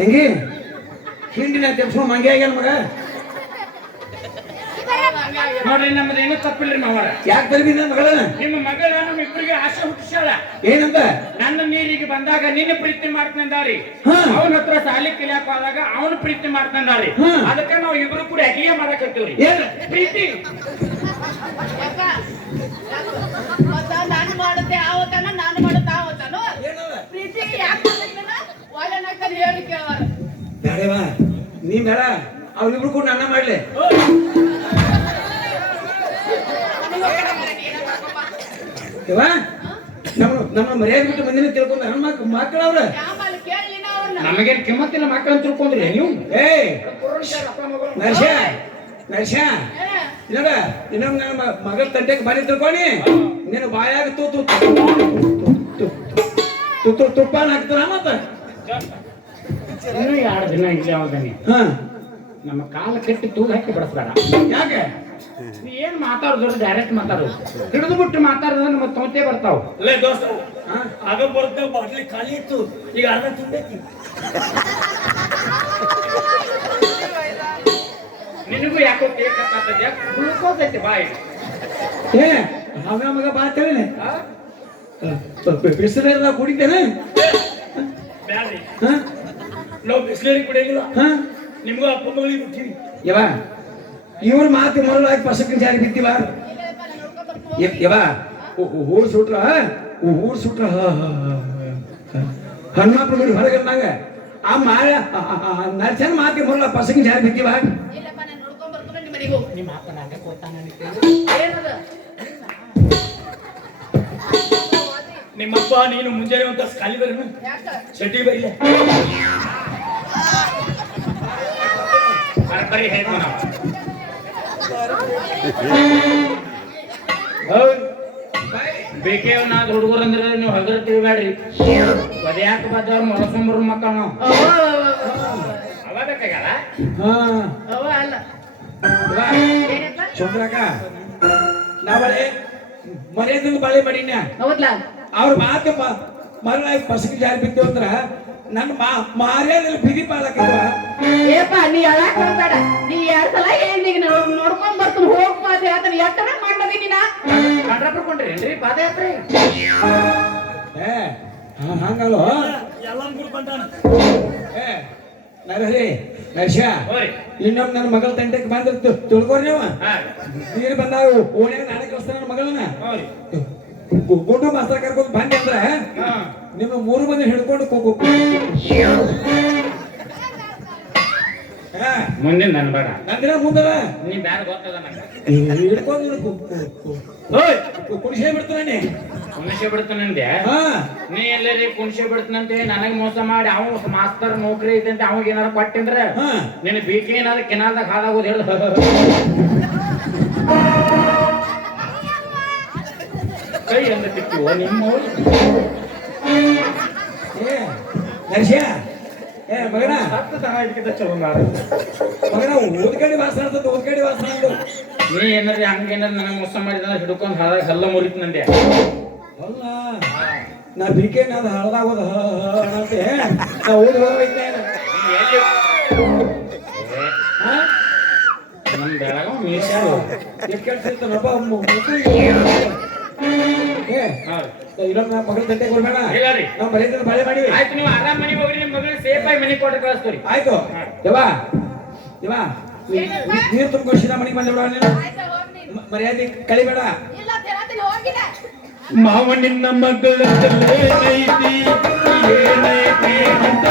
ಮಾಡಾಕತ್ತೇನ ಹಿಂದಿನ ಹಿಂಡಿನ ತೆಪ್ಸ್ಕೊಂಡ್ ಮಂಗೆ ಆಗ್ಯಾನ ಮಗ? ನೋಡ್ರಿ ನಮ್ಮದು ಏನೂ ತಪ್ಪಿಲ್ರಿ ಮಾವರ. ಯಾಕೆ ಬರ್ಬಿನ ಮಗಳ? ನಿಮ್ಮ ಮಗಳ ನಮ್ಮ ಇಬ್ಬರಿಗೆ ಆಸೆ ಹುಟ್ಟಿಸ್ಯಾಳ. ಏನಂತ? ನನ್ನ ನೀರಿಗೆ ಬಂದಾಗ ನಿನ್ನ ಪ್ರೀತಿ ಮಾಡ್ತಂದಾರಿ. ಅವನ ಹತ್ರ ಸಾಲಿ ಕಲಿಯಾಕ ಹೋದಾಗ ಅವನು ಪ್ರೀತಿ ಮಾಡ್ತಂದಾರಿ. ಅದಕ್ಕೆ ನಾವು ಇಬ್ರು ಕೂಡ ಅಗಿಯ ಮಾಡಕತ್ತೀವ್ರಿ. ಏನ್? ಪ್ರೀತಿ. ನಾನು ಮಾಡುತ್ತೆ ಬೇಡವಾ ನೀ ಬೇಡ ಅವ್ರಿಬ್ರು ಕೂಡ ಅನ್ನ ಮಾಡ್ಲಿ ನಮ್ಮ ನಮ್ಮ ಮರ್ಯಾದೆ ಬಿಟ್ಟು ಮಂದಿನ ತಿಳ್ಕೊಂಡ್ರೆ ನನ್ನ ಮಕ್ ಮಕ್ಕಳವ್ರ ಯಾಮಲ್ಲಿ ಕೇಳಲಿನ ಅವ್ರನ್ನ ನಮಗೇನ್ ಕಿಮ್ಮತ್ತಿಲ್ಲ ಮಕ್ಕಳ ತಿಳ್ಕೊಂಡ್ರಿ ನೀವು ಏ ನರ್ಷ ನರ್ಷ ನೋಡ ಇನ್ನೊಮ್ಮೆ ನನ್ನ ಮಗಳ ತಂಟೆಗೆ ಬನ್ನಿ ತಿಳ್ಕೊಣಿ ನೀನು ಬಾಯಾಗ ತೂ ತು ತು ತು ತುಪ್ಪ ಹಾಕ್ತಾರ ಮತ್ತ ಇನ್ನೂ ಎರಡು ದಿನ ಇಲ್ಲ ಯಾವ್ದನಿ ಹಾ. ನಮ್ಮ ಕಾಲ ಕೆಟ್ಟಿ ತೂಗ ಹಾಕಿ ಬಿಡಿಸ್ಬೇಡ. ಯಾಕೆ? ನೀ ಏನ್ ಮಾತಾಡೋದು ಡೈರೆಕ್ಟ್ ಮಾತಾಡೋದು ಹಿಡಿದು ಬಿಟ್ಟು ಮಾತಾಡಿದ್ರೆ ನಮ್ಮ ತೊಂತೆ ಬರ್ತಾವ. ಲೇ ದೋಸ್ತ? ಆಗ ಬರ್ತಾವ ಬಾಟ್ಲಿ ಖಾಲಿ ಇತ್ತು. ಈಗ ಅರ್ಧ ತುಂಬೈತಿ ನಿನಗೂ ಯಾಕೋ ಕೇಕತ್ತಾಗ್ತದೆ ಗ್ಲೂಕೋಸ್ ಐತಿ ಬಾಯಿ. ಏ ಹಾಗ ಮಗ ಬಾ ಅಂತೇಳಿ ಬಿಸಿಲ ಕುಡಿತೇನೆ ಬ್ಯಾಡ್ರಿ. ಹಾ? ನಾವು ಬಿಸ್ಲೇರಿ ಕುಡಿಯಂಗಿಲ್ಲ ಹಾ? ನಿಮ್ಗೂ ಅಪ್ಪ ಮಗಳಿಗೆ ಬಿಟ್ಟಿವಿ ಯವ ಇವ್ರ ಮಾತು ಮೊದಲಾಗಿ ಪಸಕ್ಕಿನ ಜಾರಿ ಯವ ಊರ್ ಸುಟ್ರ ಊರ್ ಸುಟ್ರ ಹನುಮಾಪುರ ಗುಡಿ ಹೊರಗನ್ನಾಗ ಆ ಮಾಯ ನರ್ಸನ್ ಮಾತಿ ಮೊದಲ ಪಸಕ್ಕಿನ ಜಾರಿ ಬಿದ್ದಿವ ನಿಮ್ಮ ಅಪ್ಪ ನಂಗೆ ಕೊಡ್ತಾನೆ ನಿಮ್ಮಪ್ಪ ನೀನು ಮುಂಜಾನೆ ಒಂದು ತಾಸು ಖಾಲಿ ಬರೋಣ ಬೈಲೆ. ಬರೀ ಹೇಳ್ತೀವಿ ನಾವು. ಬೇಕೇವನಾದ ಹುಡುಗರು ಅಂದ್ರೆ ನೀವು ಹಗರ ತಿಳ್ಬೇಡ್ರಿ ಒದ್ಯಾಕ ಬದ ಮೊಳಸಂಬ್ರ ಮಕ್ಕಳು ನಾವು. ಅವ ಅಲ್ಲ. ಚಂದ್ರಕ್ಕ ನಾ ಬಳೆ ಬಳೆ ಮಾಡೀನ ಹೌದ್ಲಾ. ಅವ್ರ ಮಾತ ಮರಳಾಗಿ ಪಸಕಿನ ಜಾರಿ ಬಿತ್ತು ಅಂದ್ರ ನನ್ನ ಮಾ ಮಾರ್ಯಾದಲ್ಲಿ ಬಿಗಿ ಪಾಲಕ್ಕವ ಏಪ್ಪ ನೀ ಹೇಳಕ್ ಹೋಗ್ಬೇಡ. ನೀ ಎರಡ್ ಸಲ ಹೇಳಿದೀಗ ನೋಡ್ಕೊಂಡ್ ಬರ್ತೀನಿ ಹೋಗ್ಬಾ ಅಂತ ಹೇಳ್ತಾನೆ ಎಷ್ಟನ ಮಾಡ್ಬದಿ ನೀನ? ಕಂಡ್ರ ಏನ್ರಿ ಪಾದಯಾತ್ರೆ? ಏ ಹ- ಹಂಗಲ್ಲೋ ಎಲ್ಲ ಬಂದಾನ. ಏ ನರಹರಿ ನರ್ಷ ಹೋರಿ. ಇನ್ನೊಮ್ಮೆ ನನ್ನ ಮಗಳ ತಂಟೆಗೆ ಬಂದಿರ್ತು ತಿಳ್ಕೊರಿ ನೀವು. ನೀರು ಬಂದಾಗ ಓಣ್ಯಾಗ ನಾಳೆ ಕಳಿಸ್ತಾನ ನನ್ನ ಮಗಳನ್ನ. ಗುಂಡು ಮಾಸ್ತರ್ ಕರ್ಕೊಂಡು ಬಂದೆ ಅಂದ್ರೆ ಹಾ. ನಿಮ್ಮ ಮೂರು ಮಂದಿ ಹಿಡ್ಕೊಂಡು ಕೊ- ಮುಂದೆ ನನ್ ಬೇಡ. ನಂದಿನ ಮುಂದದ ನೀ ಬ್ಯಾರ ಗೊತ್ತದ ನಂಗೆ. ಹಿಡ್ಕೊಂಡು ನೀನು ಕು- ಕು- ಕು- ಹೋಯ್. ಕು- ಕುಡಿಸೇ ಬಿಡ್ತಾನೆ ಕುಣಿಸೆ ಬಿಡ್ತಾನಂದೆ ಹಾ. ನೀ ಎಲ್ಲರಿ ಕುಣಿಸೆ ಬಿಡ್ತಾನಂತೆ? ನನಗ್ ಮೋಸ ಮಾಡಿ ಅವ ಮಾಸ್ತರ್ ನೌಕರಿ ಐತೆ ಅವಾಗ ಏನಾರ ಕೊಟ್ಟಿಂದ್ರ? ನಿನ್ನ ಬೀಕೆ ಏನಾದ್ರೆ ಕೆನಾಲ್ದಾಗ ಹಾಳಾಗೋದು ಹೇಳ. ಕೈ ಅಂದ್ರೆ ತಿಕ್ಕಿವ ನಿಮ್ಮ? ಏ ನರ್ಷ ಏ ಮಗನ. ಮಗನ ಓದ್ಕಡಿ ವಾಸನ ಆಗ್ತದ ಓದ್ಕಡಿ ವಾಸನ ಆಗ್ತದ ನೀ ಏನಾರ ಹಂಗೇನಾರ ನನಗೆ ಮೋಸ ಮಾಡಿದ ಹಿಡ್ಕೊಂಡು ಹಾಳಾಗ ಹಲ್ಲ ಮುರಿತು ನಂದೆ. ಅಲ್ಲ ನಾ ಬಿಕೆ ನಾದ ಹಳದಾಗೋದ ಅನ್ನತ್ತೆ ನಾ ಓದಿ ಹೋಗ್ತೇನೆ ನೀ ಎಲ್ಲಿ ಹಾ? ನಮ್ ಬೆಳಗಾವ್ ಎಷ್ಟು ಕೆಲಸ ಏ ಇನ್ನೊಮ್ಮೆ ಮಗಳ ತಂದೆ ಕೊಡ್ಬೇಡ. ಇಲ್ಲ ರೀ. ನಾವು ಮರ್ಯಾದೆ ಬಾಳೆ ಮಾಡಿ. ಆಯ್ತು ನೀವು ಆರಾಮ್ ಮನೆ ಹೋಗ್ರಿ ನಿಮ್ ಮಗಳಿಗೆ ಸೇಫ್ ಆಗಿ ಮನೆ ಕೊಟ್ಟು ಕಳಿಸ್ತೀರಿ ಆಯ್ತು. ದೇವಾ ದೇವಾ ನೀರು ತುಂಬಿಕೊಂಡು ಶಿರಾ ಮನೆಗೆ ಬಂದ್ಬಿಡ ನೀನು. ನೀನು ಮರ್ಯಾದೆ ಕಳಿಬೇಡ. ಮಾವಣ್ಣಿನ ಮಗಳ ಏನೈತಿ ಏನೈತಿ ಅಂತ